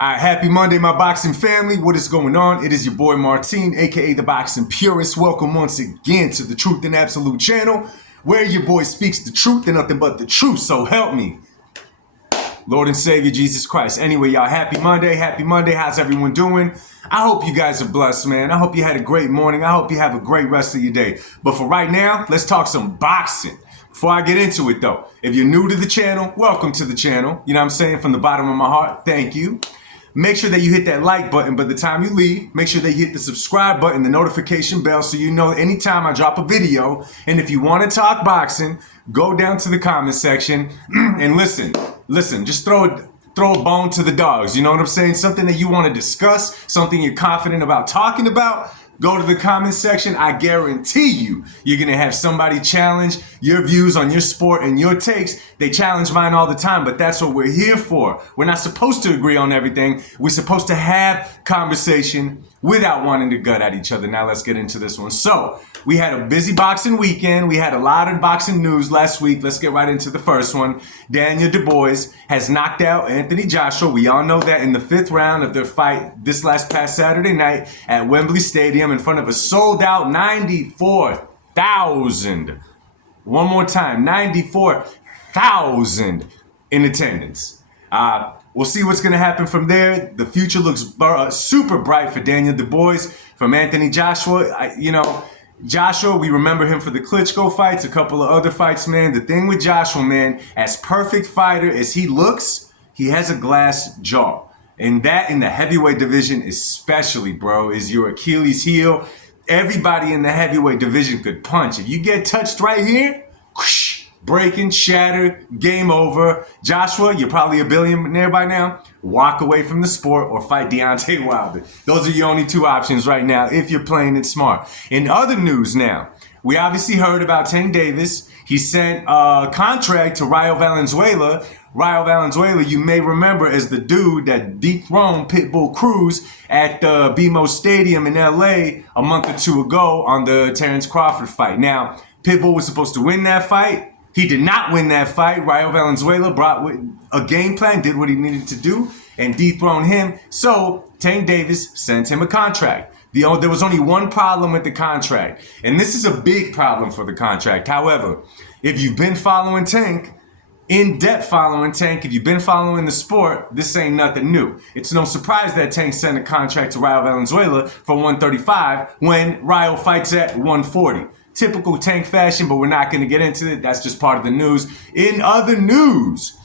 All right, happy Monday, my boxing family. What is going on? It is your boy Martine, aka the Boxing Purist. Welcome once again to the Truth and Absolute channel, where your boy speaks the truth and nothing but the truth. So help me, Lord and Savior Jesus Christ. Anyway, y'all, happy Monday. Happy Monday. How's everyone doing? I hope you guys are blessed, man. I hope you had a great morning. I hope you have a great rest of your day. But for right now, let's talk some boxing. Before I get into it, though, if you're new to the channel, welcome to the channel. You know what I'm saying? From the bottom of my heart, thank you. Make sure that you hit that like button by the time you leave. Make sure that you hit the subscribe button, the notification bell, so you know anytime I drop a video. And if you want to talk boxing, go down to the comment section and listen. Just throw a bone to the dogs. You know what I'm saying? Something that you want to discuss, something you're confident about talking about. Go to the comment section. I guarantee you're going to have somebody challenge your views on your sport and your takes. They challenge mine all the time, but that's what we're here for. We're not supposed to agree on everything. We're supposed to have conversation without wanting to gut at each other. Now let's get into this one. So we had a busy boxing weekend. We had a lot of boxing news last week. Let's get right into the first one. Daniel Dubois has knocked out Anthony Joshua. We all know that in the 5th round of their fight this past Saturday night at Wembley Stadium in front of a sold out 94,000. One more time, 94,000 in attendance. We'll see what's going to happen from there. The future looks super bright for Daniel Dubois. From Anthony Joshua, Joshua, we remember him for the Klitschko fights, a couple of other fights, man. The thing with Joshua, man, as perfect fighter as he looks, he has a glass jaw. And that in the heavyweight division especially, bro, is your Achilles heel. Everybody in the heavyweight division could punch. If you get touched right here, whoosh, breaking, shatter, game over. Joshua, you're probably a billionaire by now. Walk away from the sport or fight Deontay Wilder. Those are your only two options right now if you're playing it smart. In other news now, we obviously heard about Tank Davis. He sent a contract to Rayo Valenzuela. Rayo Valenzuela, you may remember, as the dude that dethroned Pitbull Cruz at the BMO Stadium in LA a month or two ago on the Terrence Crawford fight. Now, Pitbull was supposed to win that fight. He did not win that fight. Rayo Valenzuela brought a game plan, did what he needed to do, and dethroned him. So Tank Davis sent him a contract. There was only one problem with the contract, and this is a big problem for the contract. However, if you've been following Tank, in-depth following Tank, if you've been following the sport, this ain't nothing new. It's no surprise that Tank sent a contract to Rayo Valenzuela for 135 when Rayo fights at 140. Typical Tank fashion, but we're not going to get into it. That's just part of the news. In other news,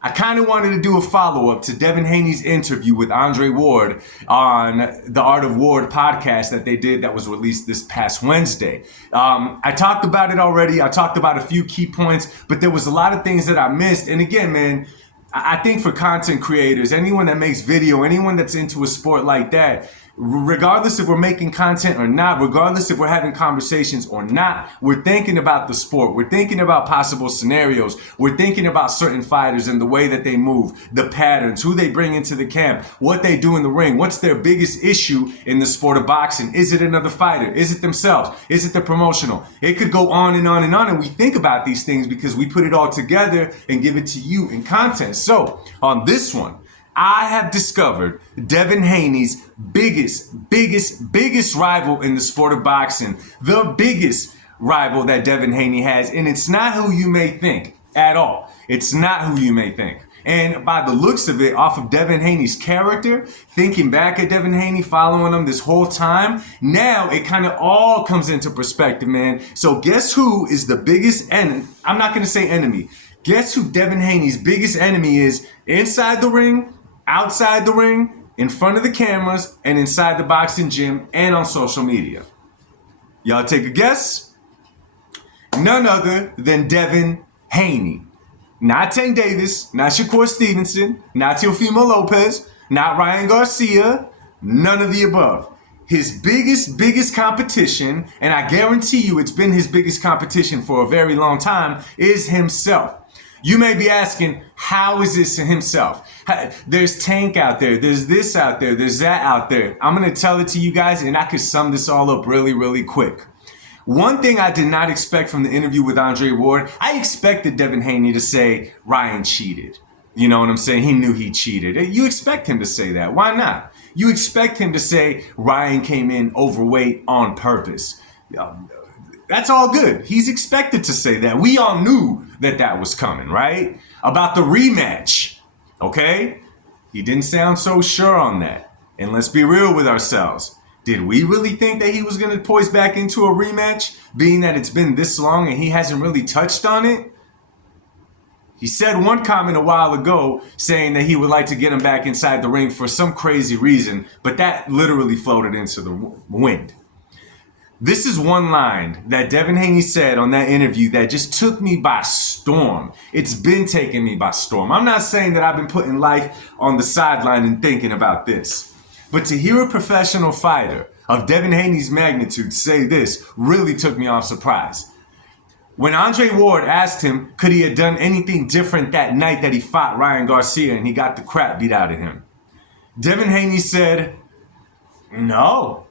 I kind of wanted to do a follow-up to Devin Haney's interview with Andre Ward on the Art of Ward podcast that they did that was released this past Wednesday. I talked about it already. I talked about a few key points, but there was a lot of things that I missed. And again, man, I think for content creators, anyone that makes video, anyone that's into a sport like that, regardless if we're making content or not, regardless if we're having conversations or not, we're thinking about the sport. We're thinking about possible scenarios. We're thinking about certain fighters and the way that they move, the patterns, who they bring into the camp, what they do in the ring, what's their biggest issue in the sport of boxing. Is it another fighter? Is it themselves? Is it the promotional? It could go on and on and on, and we think about these things because we put it all together and give it to you in content. So on this one, I have discovered Devin Haney's biggest rival in the sport of boxing. The biggest rival that Devin Haney has. And it's not who you may think at all. It's not who you may think. And by the looks of it, off of Devin Haney's character, thinking back at Devin Haney, following him this whole time, now it kind of all comes into perspective, man. So guess who is the biggest enemy? I'm not going to say enemy. Guess who Devin Haney's biggest enemy is inside the ring, outside the ring, in front of the cameras, and inside the boxing gym and on social media? Y'all take a guess? None other than Devin Haney. Not Tank Davis, not Shakur Stevenson, not Teofimo Lopez, not Ryan Garcia, none of the above. His biggest competition, and I guarantee you it's been his biggest competition for a very long time, is himself. You may be asking, how is this himself? There's Tank out there, there's this out there, there's that out there. I'm going to tell it to you guys, and I could sum this all up really quick. One thing I did not expect from the interview with Andre Ward, I expected Devin Haney to say Ryan cheated. You know what I'm saying? He knew he cheated. You expect him to say that. Why not? You expect him to say Ryan came in overweight on purpose. That's all good. He's expected to say that. We all knew that that was coming, right? About the rematch, okay? He didn't sound so sure on that. And let's be real with ourselves. Did we really think that he was going to poise back into a rematch, being that it's been this long and he hasn't really touched on it? He said one comment a while ago saying that he would like to get him back inside the ring for some crazy reason, but that literally floated into the wind. This is one line that Devin Haney said on that interview that just took me by storm. It's been taking me by storm. I'm not saying that I've been putting life on the sideline and thinking about this, but to hear a professional fighter of Devin Haney's magnitude say this really took me off surprise. When Andre Ward asked him, could he have done anything different that night that he fought Ryan Garcia and he got the crap beat out of him, Devin Haney said, no,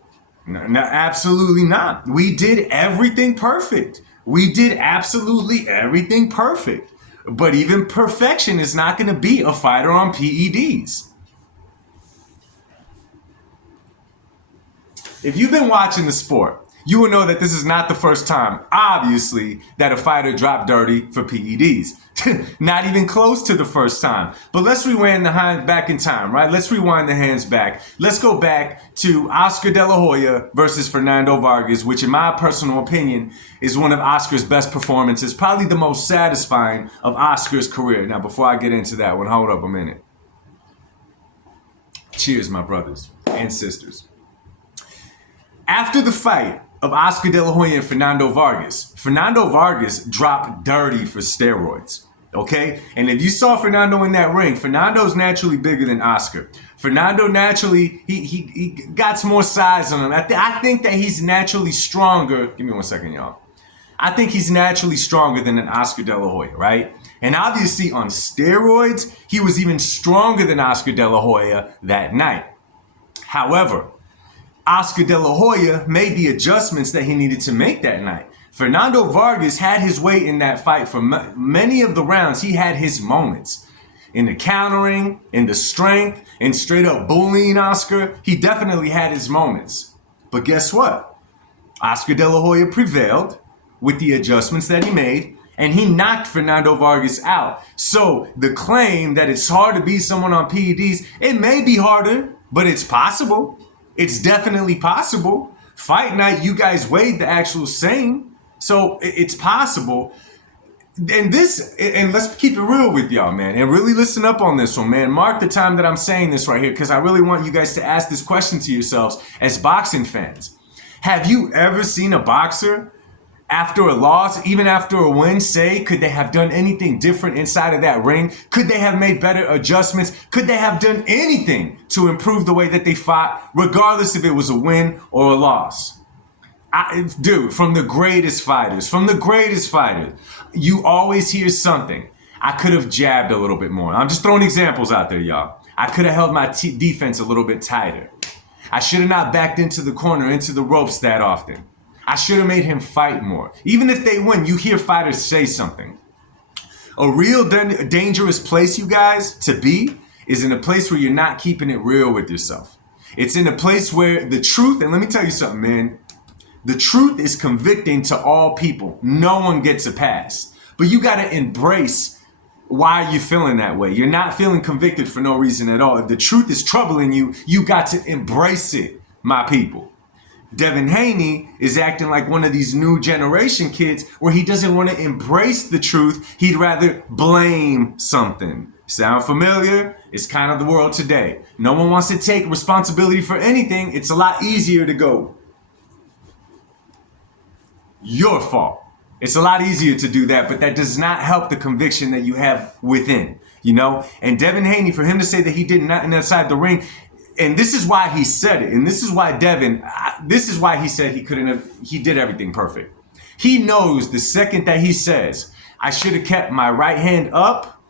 absolutely not. We did everything perfect. We did absolutely everything perfect. But even perfection is not going to beat a fighter on PEDs. If you've been watching the sport, you will know that this is not the first time, obviously, that a fighter dropped dirty for PEDs. Not even close to the first time. But let's rewind the hands back in time, right? Let's rewind the hands back. Let's go back to Oscar De La Hoya versus Fernando Vargas, which in my personal opinion is one of Oscar's best performances, probably the most satisfying of Oscar's career. Now, before I get into that one, hold up a minute. Cheers, my brothers and sisters. After the fight of Oscar De La Hoya and Fernando Vargas dropped dirty for steroids, okay? And if you saw Fernando in that ring, Fernando's naturally bigger than Oscar. Fernando naturally, he got some more size on him. I think that he's naturally stronger. Give me 1 second, y'all. I think he's naturally stronger than an Oscar De La Hoya, right? And obviously on steroids, he was even stronger than Oscar De La Hoya that night. However, Oscar De La Hoya made the adjustments that he needed to make that night. Fernando Vargas had his way in that fight for many of the rounds. He had his moments. In the countering, in the strength, in straight up bullying Oscar, he definitely had his moments. But guess what? Oscar De La Hoya prevailed with the adjustments that he made, and he knocked Fernando Vargas out. So the claim that it's hard to beat someone on PEDs, it may be harder, but it's possible. It's definitely possible. Fight night, you guys weighed the actual same. So it's possible. And let's keep it real with y'all, man. And really listen up on this one, man. Mark the time that I'm saying this right here, because I really want you guys to ask this question to yourselves as boxing fans. Have you ever seen a boxer after a loss, even after a win, say, could they have done anything different inside of that ring? Could they have made better adjustments? Could they have done anything to improve the way that they fought, regardless if it was a win or a loss? Dude, from the greatest fighters, you always hear something. I could have jabbed a little bit more. I'm just throwing examples out there, y'all. I could have held my defense a little bit tighter. I should have not backed into the corner, into the ropes that often. I should have made him fight more. Even if they win, you hear fighters say something. A real dangerous place, you guys, to be is in a place where you're not keeping it real with yourself. It's in a place where the truth, and let me tell you something, man. The truth is convicting to all people. No one gets a pass. But you got to embrace why you're feeling that way. You're not feeling convicted for no reason at all. If the truth is troubling you, you got to embrace it, my people. Devin Haney is acting like one of these new generation kids where he doesn't want to embrace the truth. He'd rather blame something. Sound familiar? It's kind of the world today. No one wants to take responsibility for anything. It's a lot easier to go, your fault. It's a lot easier to do that, but that does not help the conviction that you have within, you know? And Devin Haney, for him to say that he did nothing outside the ring, and this is why he said it, and this is why this is why he said he did everything perfect. He knows the second that he says, I should have kept my right hand up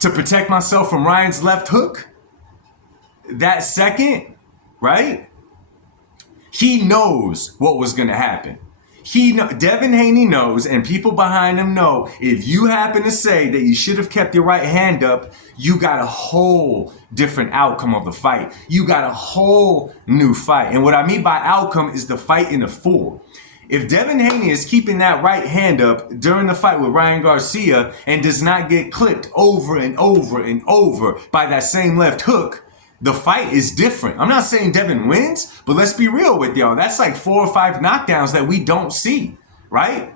to protect myself from Ryan's left hook, that second, right? He knows what was going to happen. Devin Haney knows, and people behind him know, if you happen to say that you should have kept your right hand up, you got a whole different outcome of the fight. You got a whole new fight. And what I mean by outcome is the fight in the full. If Devin Haney is keeping that right hand up during the fight with Ryan Garcia and does not get clipped over and over and over by that same left hook, the fight is different. I'm not saying Devin wins, but let's be real with y'all. That's like 4 or 5 knockdowns that we don't see, right?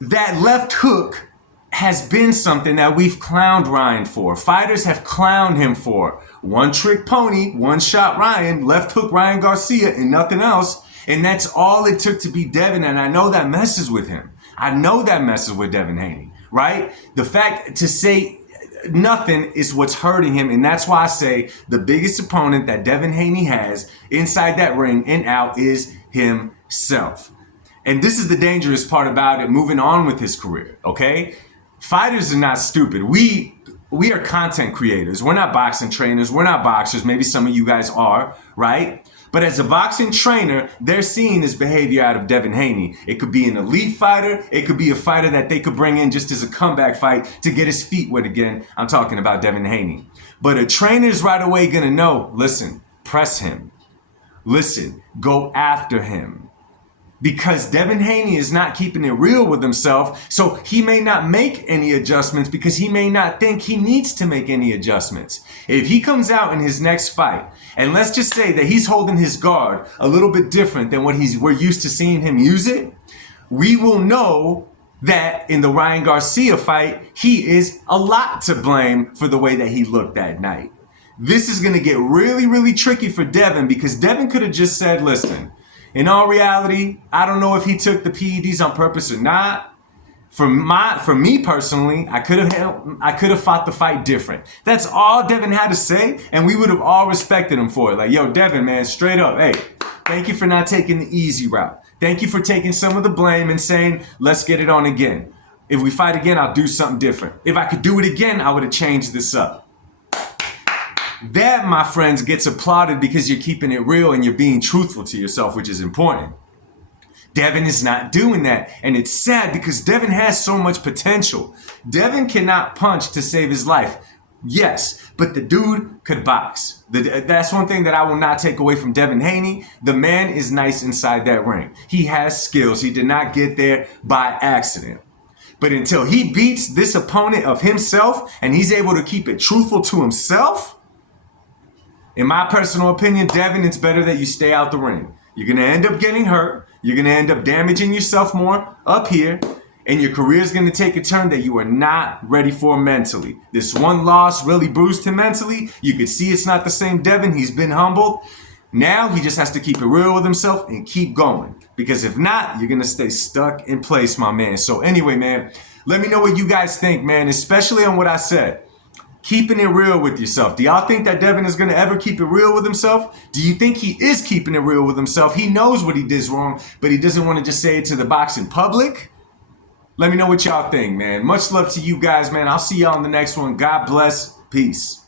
That left hook has been something that we've clowned Ryan for. Fighters have clowned him for. One trick pony, one shot Ryan, left hook Ryan Garcia and nothing else. And that's all it took to beat Devin. And I know that messes with him. I know that messes with Devin Haney, right? The fact to say nothing is what's hurting him. And that's why I say the biggest opponent that Devin Haney has inside that ring and out is himself. And this is the dangerous part about it, moving on with his career, okay? Fighters are not stupid. We are content creators. We're not boxing trainers. We're not boxers. Maybe some of you guys are, right? But as a boxing trainer, they're seeing this behavior out of Devin Haney. It could be an elite fighter. It could be a fighter that they could bring in just as a comeback fight to get his feet wet again. I'm talking about Devin Haney. But a trainer's right away going to know, listen, press him. Listen, go after him. Because Devin Haney is not keeping it real with himself, so he may not make any adjustments because he may not think he needs to make any adjustments. If he comes out in his next fight, and let's just say that he's holding his guard a little bit different than what we're used to seeing him use it, we will know that in the Ryan Garcia fight, he is a lot to blame for the way that he looked that night. This is going to get really, really tricky for Devin because Devin could have just said, listen, in all reality, I don't know if he took the PEDs on purpose or not. For me personally, I could have fought the fight different. That's all Devin had to say, and we would have all respected him for it. Like, yo, Devin, man, straight up, hey, thank you for not taking the easy route. Thank you for taking some of the blame and saying, let's get it on again. If we fight again, I'll do something different. If I could do it again, I would have changed this up. That, my friends, gets applauded because you're keeping it real and you're being truthful to yourself, which is important. Devin is not doing that. And it's sad because Devin has so much potential. Devin cannot punch to save his life. Yes, but the dude could box. That's one thing that I will not take away from Devin Haney. The man is nice inside that ring. He has skills. He did not get there by accident. But until he beats this opponent of himself and he's able to keep it truthful to himself, in my personal opinion, Devin, it's better that you stay out the ring. You're going to end up getting hurt. You're going to end up damaging yourself more up here. And your career is going to take a turn that you are not ready for mentally. This one loss really bruised him mentally. You could see it's not the same Devin. He's been humbled. Now he just has to keep it real with himself and keep going. Because if not, you're going to stay stuck in place, my man. So anyway, man, let me know what you guys think, man, especially on what I said. Keeping it real with yourself. Do y'all think that Devin is going to ever keep it real with himself? Do you think he is keeping it real with himself? He knows what he did wrong, but he doesn't want to just say it to the boxing public? Let me know what y'all think, man. Much love to you guys, man. I'll see y'all on the next one. God bless. Peace.